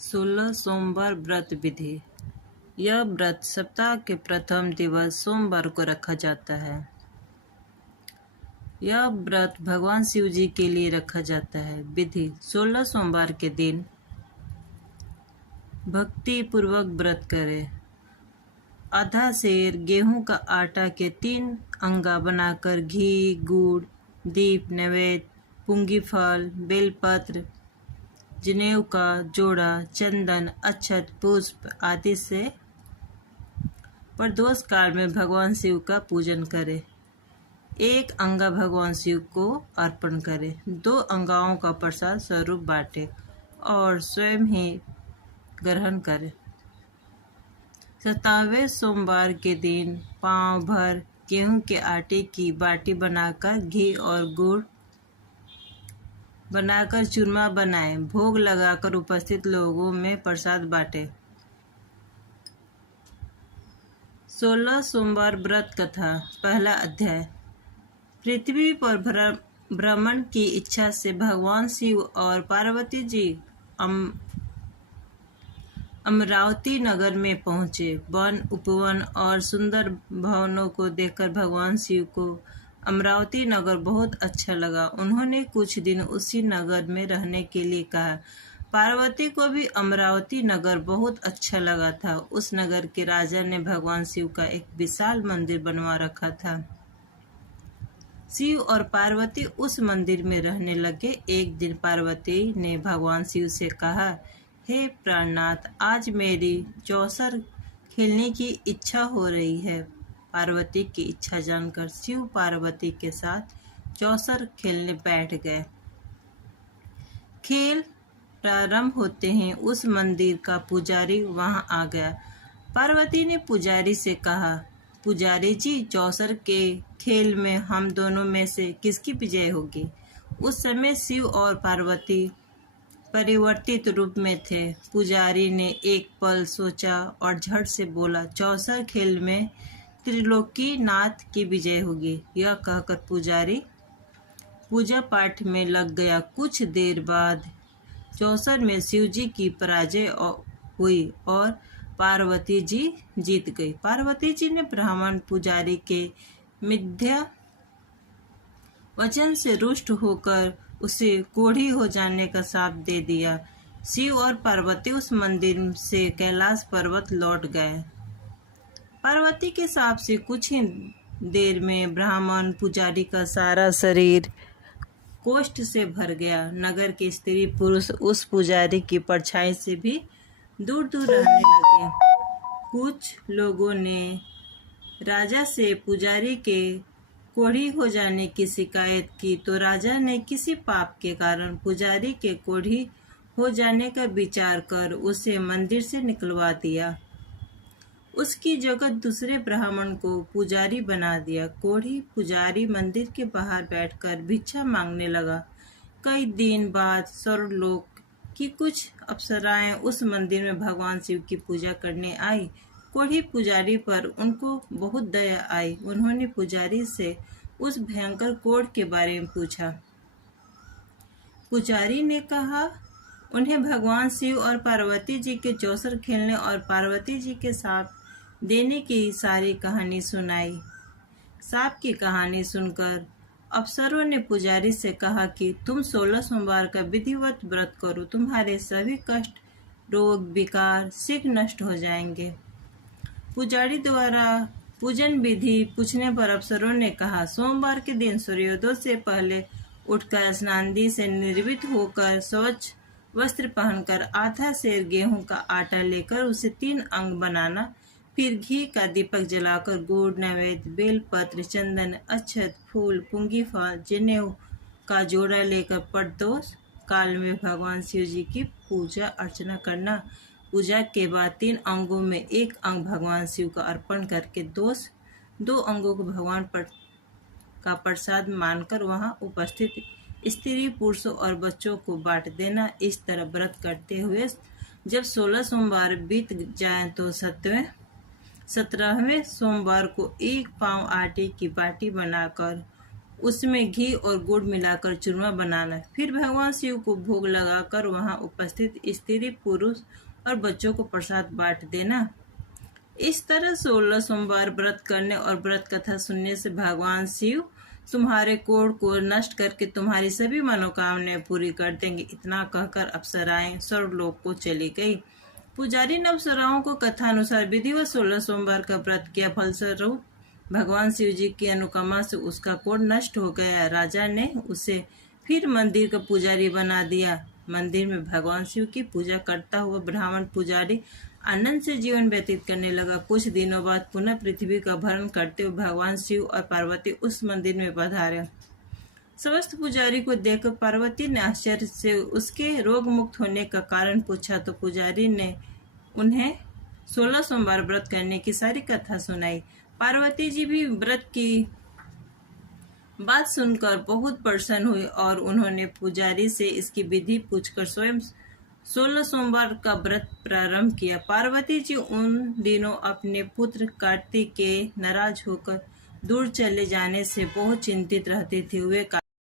16 सोमवार व्रत विधि। यह व्रत सप्ताह के प्रथम दिवस सोमवार को रखा जाता है। यह व्रत भगवान शिव जी के लिए रखा जाता है। विधि: 16 सोमवार के दिन भक्ति पूर्वक व्रत करें। आधा सेर गेहूं का आटा के 3 अंगा बनाकर घी, गुड़, दीप, नैवेद्य, पुंगी फल, बेलपत्र, जनेऊ का जोड़ा, चंदन, अक्षत, पुष्प आदि से प्रदोष काल में भगवान शिव का पूजन करें। 1 अंगा भगवान शिव को अर्पण करें। 2 अंगाओं का प्रसाद स्वरूप बांटे और स्वयं ही ग्रहण करें। 17वें सोमवार के दिन पाँव भर गेहूं के आटे की बाटी बनाकर घी और गुड़ बनाकर चूरमा बनाएं। भोग लगाकर उपस्थित लोगों में प्रसाद बांटें। 16 सोमवार व्रत कथा। पहला अध्याय। पृथ्वी पर भ्रमण की इच्छा से भगवान शिव और पार्वती जी अमरावती नगर में पहुँचे। वन, उपवन और सुंदर भवनों को देखकर भगवान शिव को अमरावती नगर बहुत अच्छा लगा। उन्होंने कुछ दिन उसी नगर में रहने के लिए कहा। पार्वती को भी अमरावती नगर बहुत अच्छा लगा था। उस नगर के राजा ने भगवान शिव का एक विशाल मंदिर बनवा रखा था। शिव और पार्वती उस मंदिर में रहने लगे। एक दिन पार्वती ने भगवान शिव से कहा, हे प्राणनाथ, आज मेरी चौसर खेलने की इच्छा हो रही है। पार्वती की इच्छा जानकर शिव पार्वती के साथ चौसर खेलने बैठ गए। खेल प्रारंभ होते ही उस मंदिर का पुजारी वहां आ गया। पार्वती ने पुजारी से कहा, पुजारी जी, चौसर के खेल में हम दोनों में से किसकी विजय होगी? उस समय शिव और पार्वती परिवर्तित रूप में थे। पुजारी ने एक पल सोचा और झट से बोला, चौसर खेल में त्रिलोकी नाथ की विजय होगी। यह कहकर पुजारी पूजा पाठ में लग गया। कुछ देर बाद चौसर में शिव जी की पराजय हुई और पार्वती जी जीत गई। पार्वती जी ने ब्राह्मण पुजारी के मिथ्या वचन से रुष्ट होकर उसे कोढ़ी हो जाने का श्राप दे दिया। शिव और पार्वती उस मंदिर से कैलाश पर्वत लौट गए। पार्वती के श्राप से कुछ ही देर में ब्राह्मण पुजारी का सारा शरीर कोष्ठ से भर गया। नगर के स्त्री पुरुष उस पुजारी की परछाई से भी दूर दूर रहने लगे। कुछ लोगों ने राजा से पुजारी के कोढ़ी हो जाने की शिकायत की तो राजा ने किसी पाप के कारण पुजारी के कोढ़ी हो जाने का विचार कर उसे मंदिर से निकलवा दिया। उसकी जगह दूसरे ब्राह्मण को पुजारी बना दिया। कोढ़ी पुजारी मंदिर के बाहर बैठकर भिक्षा मांगने लगा। कई दिन बाद स्वर्गलोक की कुछ अप्सराएं उस मंदिर में भगवान शिव की पूजा करने आई। कोढ़ी पुजारी पर उनको बहुत दया आई। उन्होंने पुजारी से उस भयंकर कोढ़ के बारे में पूछा। पुजारी ने कहा, उन्हें भगवान शिव और पार्वती जी के चौसर खेलने और पार्वती जी के साथ देने की सारी कहानी सुनाई। सांप की कहानी सुनकर अप्सरों ने पुजारी से कहा कि तुम 16 सोमवार का विधिवत व्रत करो, तुम्हारे सभी कष्ट, रोग, विकार शीघ्र नष्ट हो जाएंगे। पुजारी द्वारा पूजन विधि पूछने पर अप्सरों ने कहा, सोमवार के दिन सूर्योदय से पहले उठकर स्नानादि से निर्वित होकर स्वच्छ वस्त्र पहनकर आधा सेर गेहूं का आटा लेकर उसे 3 अंग बनाना। फिर घी का दीपक जलाकर गुड़, नैवेद्य, बेलपत्र, चंदन, अक्षत, फूल, पुंगी फल, जनेऊ का जोड़ा लेकर प्रदोष काल में भगवान शिव जी की पूजा अर्चना करना। पूजा के बाद 3 अंगों में 1 अंग भगवान शिव का अर्पण करके 2 अंगों को भगवान का प्रसाद मानकर वहां उपस्थित स्त्री, पुरुषों और बच्चों को बांट देना। इस तरह व्रत करते हुए जब 16 सोमवार बीत जाए तो 17वें सोमवार को 1 पाव आटे की बाटी बनाकर उसमें घी और गुड़ मिलाकर चूरमा बनाना। फिर भगवान शिव को भोग लगाकर वहां उपस्थित स्त्री, पुरुष और बच्चों को प्रसाद बांट देना। इस तरह 16 सोमवार व्रत करने और व्रत कथा सुनने से भगवान शिव तुम्हारे कोढ़ को नष्ट करके तुम्हारी सभी मनोकामनाएं पूरी कर देंगे। इतना कहकर अप्सराएं स्वर्गलोक को चली गई। पुजारी ने अप्सराओं को कथा अनुसार विधिवत 16 सोमवार का व्रत किया। फलस्वरूप भगवान शिव जी की अनुकंपा से उसका कोढ़ नष्ट हो गया। राजा ने उसे फिर मंदिर का पुजारी बना दिया। मंदिर में भगवान शिव की पूजा करता हुआ ब्राह्मण पुजारी आनंद से जीवन व्यतीत करने लगा। कुछ दिनों बाद पुनः पृथ्वी का भरण करते हुए भगवान शिव और पार्वती उस मंदिर में पधारे। समस्त पुजारी को देखकर पार्वती ने आश्चर्य से उसके रोग मुक्त होने का कारण पूछा, तो पुजारी ने उन्हें 16 सोमवार व्रत करने की सारी कथा सुनाई। पार्वती जी भी व्रत की बात सुनकर बहुत प्रसन्न हुई और उन्होंने पुजारी से इसकी विधि पूछकर स्वयं 16 सोमवार का व्रत प्रारंभ किया। पार्वती जी उन दिनों अपने पुत्र कार्तिक के नाराज होकर दूर चले जाने से बहुत चिंतित रहती थी। वे